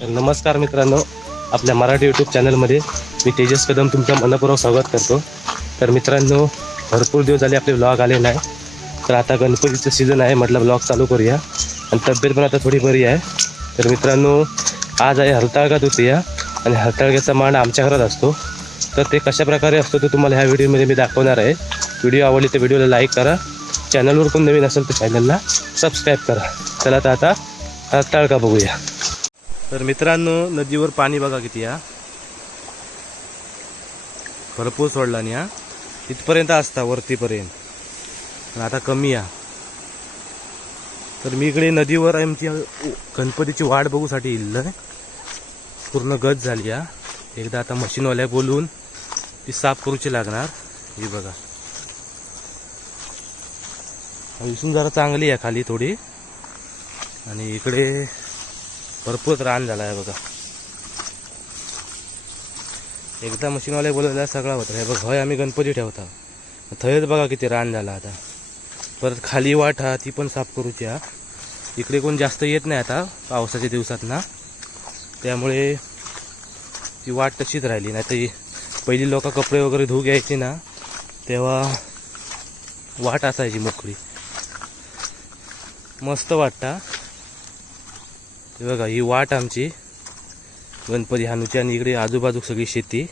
नमस्कार मित्रांनो आपल्या मराठी यूट्यूब चॅनलमध्ये मी तेजस कदम तुमचं मनपूर्वक स्वागत करतो. तर मित्रांनो भरपूर दिवस झाले आपले ब्लॉग आले नाही. तर आता गणपतीचं सीझन आहे म्हटलं ब्लॉग चालू करूया. आणि तब्येत पण आता थोडी बरी आहे. तर मित्रांनो आज आहे हरताळका तृतीया. आणि हरताळग्याचा मांड आमच्या घरात असतो. तर ते कशा प्रकारे असतो ते तुम्हाला ह्या व्हिडिओमध्ये मी दाखवणार आहे. व्हिडिओ आवडली तर व्हिडिओला लाईक करा. चॅनलवर पण नवीन असेल तर चॅनलला सबस्क्राईब करा. चला तर आता हरताळका बघूया. तर मित्रांनो नदीवर पाणी बघा किती या भरपूर सोडला नाही हा. इथपर्यंत असता वरतीपर्यंत. पण आता कमी या तर मी इकडे नदीवर आमची गणपतीची वाट बघूसाठी इल्लय. पूर्ण गज झाली हा. एकदा आता मशीनवाल्या बोलवून ती साफ करूची लागणार. ही बघा. इथून जरा चांगली आहे खाली थोडी. आणि इकडे भरपूर रान झाला आहे बघा. एकदा मशीनवाले बोलवला सगळा होता. हे बघ हय आम्ही गणपती ठेवता. थंयच बघा किती रान झाला आता. परत खाली वाट हा ती पण साफ करूची हा इकडे कोण जास्त येत नाही आता पावसाच्या दिवसात ना त्यामुळे ती वाट तशीच राहिली. नाही तरी पहिली लोक कपडे वगैरे धुऊ घ्यायची ना तेव्हा वाट असायची मोकळी. मस्त वाटता. बघा ही वाट आमची गणपती हानूची आणि इकडे आजूबाजू सगळी शेती.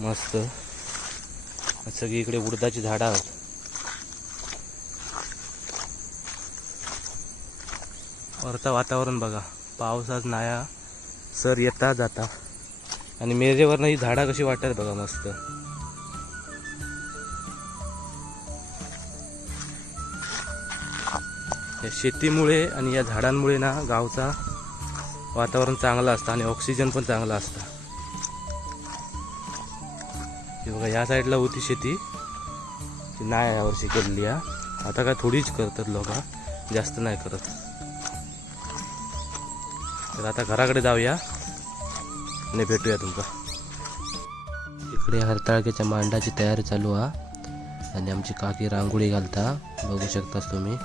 मस्त. सगळी इकडे उडदाची झाडं आहेत. वरचा वातावरण बघा. पावसाच नाया. सर येता जाता. आणि मेरेवरनं ही झाडं कशी वाटतात बघा मस्त. या शेतीमुळे आणि या झाडांमुळे ना गावचा वातावरण चांगलं असतं आणि ऑक्सिजन पण चांगलं असतं. हे बघा या साईडला होती शेती. ती नाही यावर्षी केलेली आहे आता काय थोडीच करतात लोक जास्त नाही करत. तर आता घराकडे जाऊया आणि भेटूया तुमका इकडे हरताळक्याच्या मांडाची तयारी चालू हा. आणि आमची काकी रांगोळी घालता बघू शकतास तुम्ही.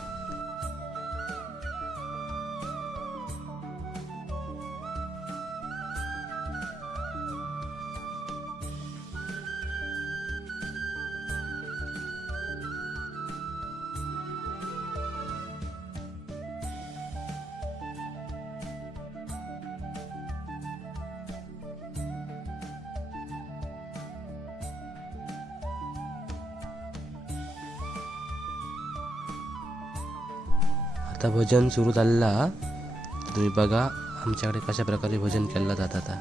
आता भजन सुरू झालेलं तुम्ही बघा आमच्याकडे कशा प्रकारे भजन केलं जात आता.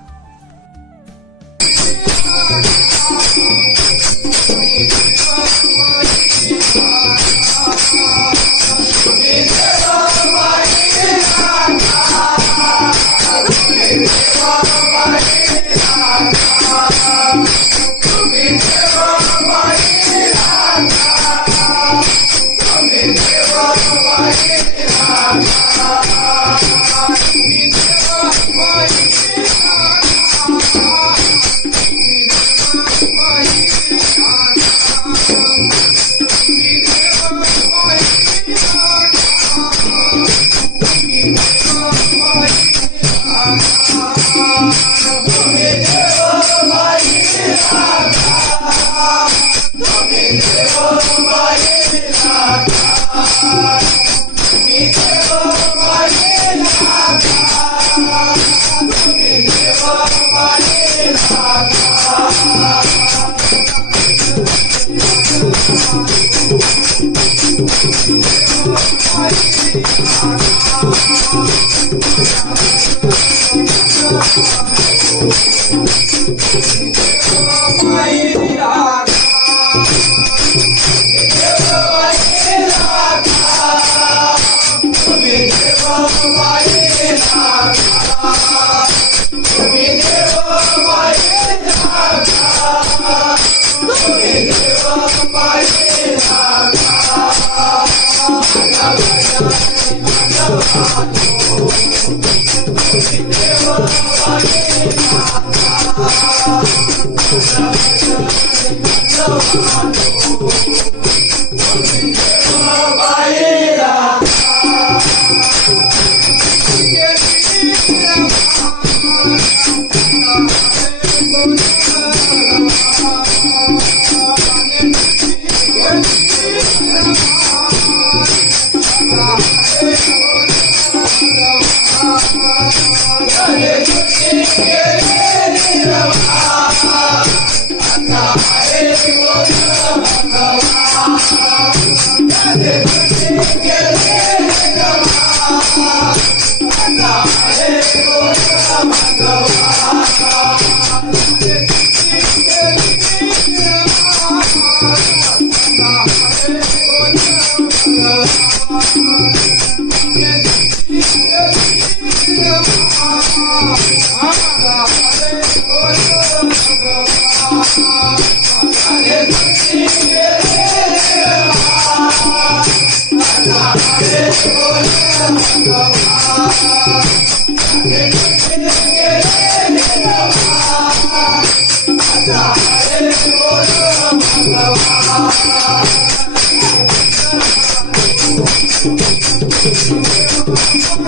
Thank you.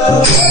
Oh,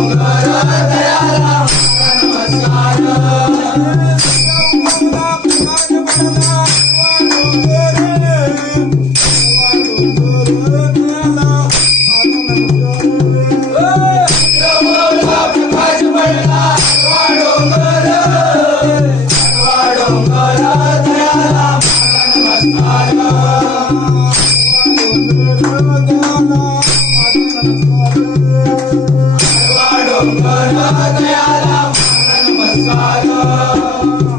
Almighty. Sangara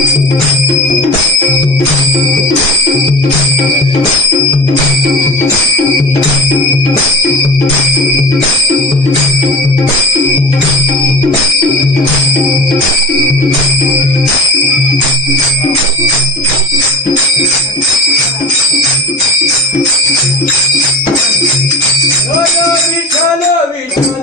Chalo, chalo, chalo.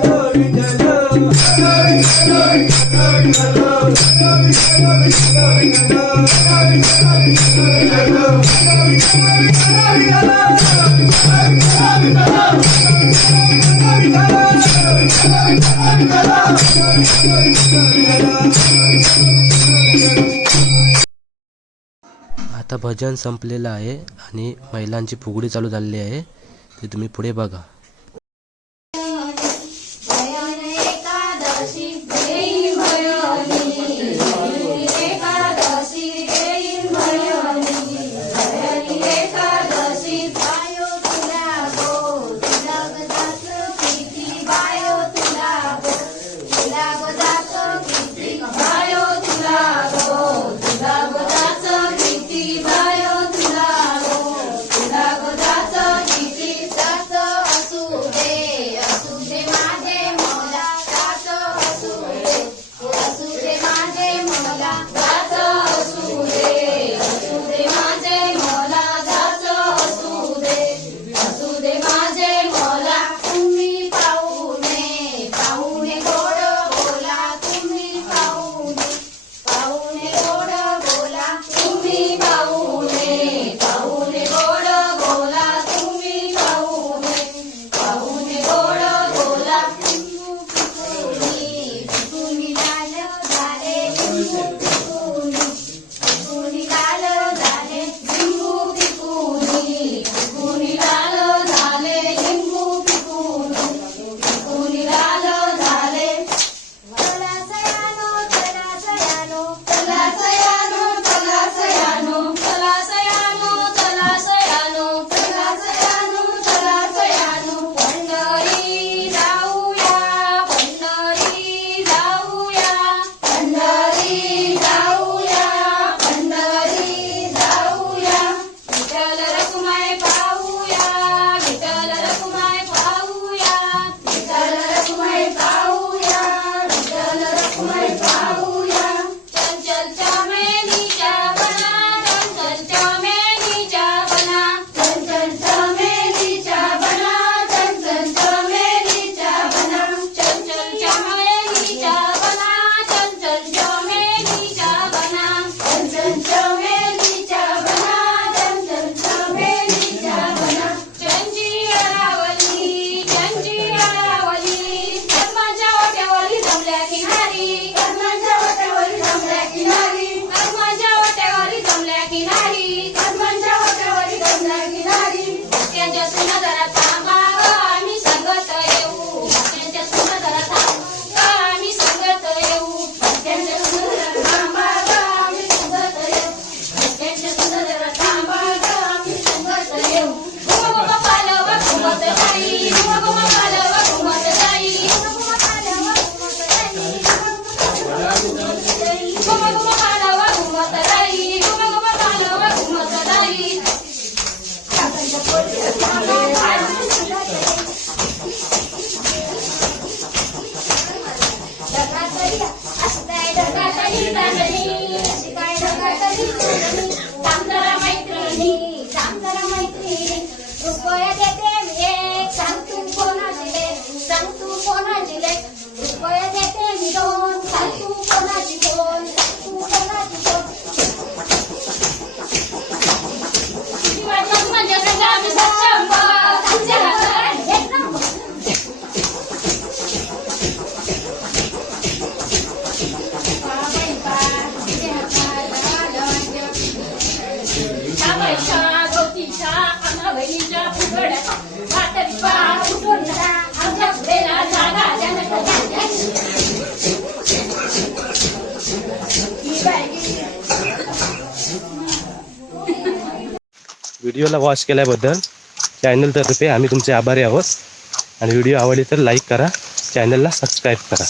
आता भजन संपलेलं आहे आणि महिलांची फुगडी चालू झालेली आहे. ते तुम्ही पुढे बघा. व्हिडिओला वॉच केल्याबद्दल चॅनलतर्फे आम्ही तुमचे आभारी आहोत. आणि व्हिडिओ आवडली तर लाईक करा चॅनलला सबस्क्राईब करा.